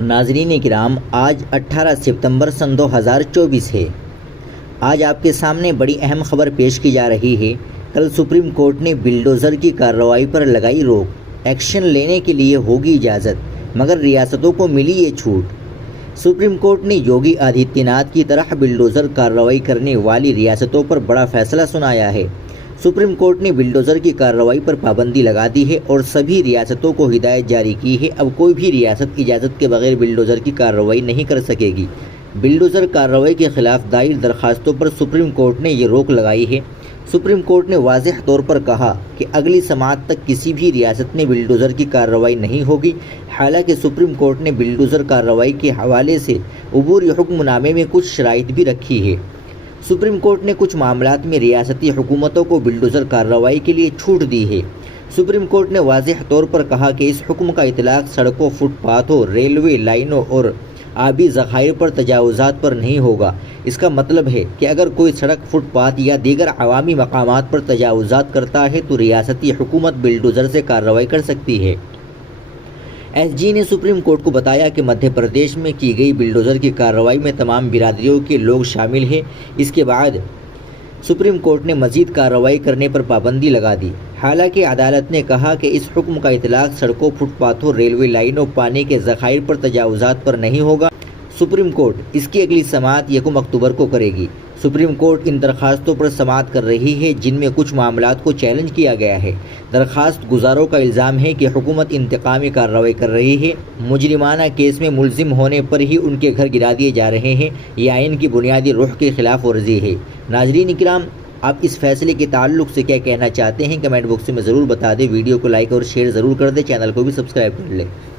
ناظرین کرام، آج 18 ستمبر سن 2024 ہے۔ آج آپ کے سامنے بڑی اہم خبر پیش کی جا رہی ہے۔ کل سپریم کورٹ نے بلڈوزر کی کارروائی پر لگائی روک، ایکشن لینے کے لیے ہوگی اجازت، مگر ریاستوں کو ملی یہ چھوٹ۔ سپریم کورٹ نے یوگی آدتیہ ناتھ کی طرح بلڈوزر کارروائی کرنے والی ریاستوں پر بڑا فیصلہ سنایا ہے۔ سپریم کورٹ نے بلڈوزر کی کارروائی پر پابندی لگا دی ہے اور سبھی ریاستوں کو ہدایت جاری کی ہے، اب کوئی بھی ریاست اجازت کے بغیر بلڈوزر کی کارروائی نہیں کر سکے گی۔ بلڈوزر کارروائی کے خلاف دائر درخواستوں پر سپریم کورٹ نے یہ روک لگائی ہے۔ سپریم کورٹ نے واضح طور پر کہا کہ اگلی سماعت تک کسی بھی ریاست میں بلڈوزر کی کارروائی نہیں ہوگی۔ حالانکہ سپریم کورٹ نے بلڈوزر کارروائی کے حوالے سے عبوری حکم نامے میں کچھ شرائط بھی رکھی ہے۔ سپریم کورٹ نے کچھ معاملات میں ریاستی حکومتوں کو بلڈوزر کارروائی کے لیے چھوٹ دی ہے۔ سپریم کورٹ نے واضح طور پر کہا کہ اس حکم کا اطلاق سڑکوں، فٹ پاتھوں، ریلوے لائنوں اور آبی ذخائر پر تجاوزات پر نہیں ہوگا۔ اس کا مطلب ہے کہ اگر کوئی سڑک، فٹ پاتھ یا دیگر عوامی مقامات پر تجاوزات کرتا ہے تو ریاستی حکومت بلڈوزر سے کارروائی کر سکتی ہے۔ ایس جی نے سپریم کورٹ کو بتایا کہ مدھیہ پردیش میں کی گئی بلڈوزر کی کارروائی میں تمام برادریوں کے لوگ شامل ہیں۔ اس کے بعد سپریم کورٹ نے مزید کارروائی کرنے پر پابندی لگا دی۔ حالانکہ عدالت نے کہا کہ اس حکم کا اطلاق سڑکوں، فٹ پاتھوں، ریلوے لائنوں، پانی کے ذخائر پر تجاوزات پر نہیں ہوگا۔ سپریم کورٹ اس کی اگلی سماعت 1 اکتوبر کو کرے گی۔ سپریم کورٹ ان درخواستوں پر سماعت کر رہی ہے جن میں کچھ معاملات کو چیلنج کیا گیا ہے۔ درخواست گزاروں کا الزام ہے کہ حکومت انتقامی کارروائی کر رہی ہے، مجرمانہ کیس میں ملزم ہونے پر ہی ان کے گھر گرا دیے جا رہے ہیں، یہ آئین کی بنیادی روح کی خلاف ورزی ہے۔ ناظرین کرام، آپ اس فیصلے کے تعلق سے کیا کہنا چاہتے ہیں؟ کمنٹ باکس میں ضرور بتا دیں۔ ویڈیو کو لائک اور شیئر ضرور کر دیں، چینل کو بھی سبسکرائب کر لیں۔